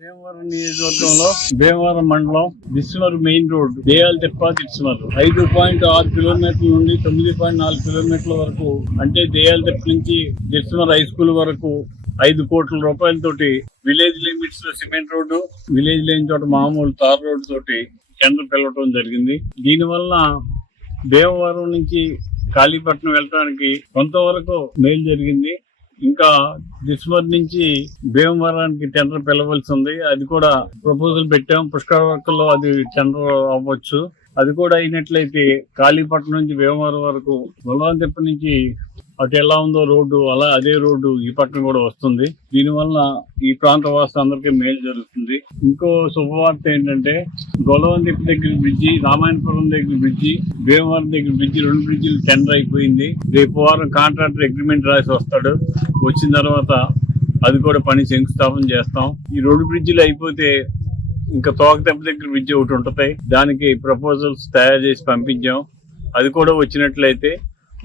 భీమవరం నియోజకవర్గంలో భీమవరం మండలం దిస్మర్ main road దేయాల తిప్ప దిస్మర్ 5.6 కిలోమీటర్ల నుండి 9.4 కిలోమీటర్ల వరకు, అంటే దేయాల తిప్ప నుంచి దిస్మర్ హై స్కూల్ వరకు 5 కోట్ల రూపాయలతోటి విలేజ్ లిమిట్స్ లో సిమెంట్ రోడ్డు, విలేజ్ లేని చోట మామూలు తార్ రోడ్డు తోటి టెండర్ పిలవటం జరిగింది. దీనివల్ల భీమవరం నుంచి కాళీపట్నం వెళ్ళడానికి కొంతవరకు మేలు జరిగింది. ఇంకా దిస్మర్ నుంచి భీమవరానికి టెండర్ పిలవలసి ఉంది. అది కూడా ప్రపోజల్ పెట్టాం. పుష్కర వర్కుల్లో అది టెండర్ అవ్వచ్చు. అది కూడా అయినట్లయితే కాళీపట్నం నుంచి భీమవరం వరకు గొల్లవంతిప్ప నుంచి అటు ఎలా ఉందో రోడ్డు అలా అదే రోడ్డు ఈ పట్టణం కూడా వస్తుంది. దీనివల్ల ఈ ప్రాంత వాసులందరికీ మేలు జరుగుతుంది. ఇంకో శుభవార్త ఏంటంటే గొల్లవంతిప్ప దగ్గర బ్రిడ్జి, రామాయణపురం దగ్గర బ్రిడ్జి, భీమవరం దగ్గర బ్రిడ్జి, 2 బ్రిడ్జిలు టెండర్ అయిపోయింది. రేపు వారం కాంట్రాక్టర్ అగ్రిమెంట్ రాసి వస్తాడు. వచ్చిన తర్వాత అది కూడా పని శంకుస్థాపన చేస్తాం. ఈ 2 బ్రిడ్జిలు అయిపోతే ఇంకా తోకదెబ్బ దగ్గర బ్రిడ్జి ఒకటి ఉంటుంది. దానికి ప్రపోజల్స్ తయారు చేసి పంపించాం. అది కూడా వచ్చినట్లయితే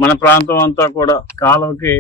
మన ప్రాంతం అంతా కూడా కాలువకి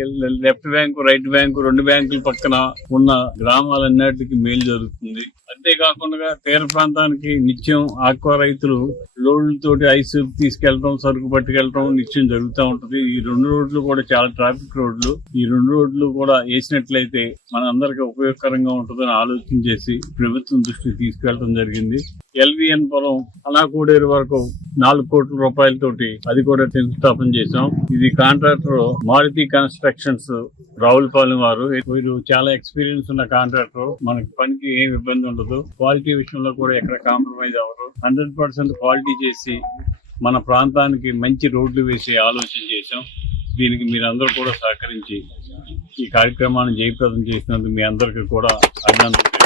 లెఫ్ట్ బ్యాంకు, రైట్ బ్యాంకు, 2 బ్యాంకుల పక్కన ఉన్న గ్రామాలన్నిటికీ మేలు జరుగుతుంది. అంతేకాకుండా తీర ప్రాంతానికి నిత్యం ఆక్వా రైతులు లోడ్లతోటి ఐస్ తీసుకెళ్లడం, సరుకు పట్టుకెళ్లడం నిత్యం జరుగుతూ ఉంటది. ఈ 2 రోడ్లు కూడా చాలా ట్రాఫిక్ రోడ్లు. ఈ 2 రోడ్లు కూడా వేసినట్లయితే మన అందరికి ఉపయోగకరంగా ఉంటుందని ఆలోచన చేసి ప్రభుత్వం దృష్టికి తీసుకెళ్లడం జరిగింది. ఎల్విఎన్ పురం అనాకూడేరు వరకు 4 కోట్ల రూపాయలతోటి అది కూడా శంకుస్థాపన చేశాం. ఇది కాంట్రాక్టర్ మారుతి కన్స్ట్రక్షన్స్ రావులపాలెం వారు. వీరు చాలా ఎక్స్పీరియన్స్ ఉన్న కాంట్రాక్టర్. మనకి పనికి ఏం ఇబ్బంది ఉండదు. క్వాలిటీ విషయంలో కూడా ఎక్కడ కాంప్రమైజ్ అవ్వరు. 100% క్వాలిటీ చేసి మన ప్రాంతానికి మంచి రోడ్లు వేసే ఆలోచన చేశాం. దీనికి మీరందరూ కూడా సహకరించి ఈ కార్యక్రమాన్ని జయప్రదం చేసినందుకు మీ అందరికీ కూడా అభినందనలు.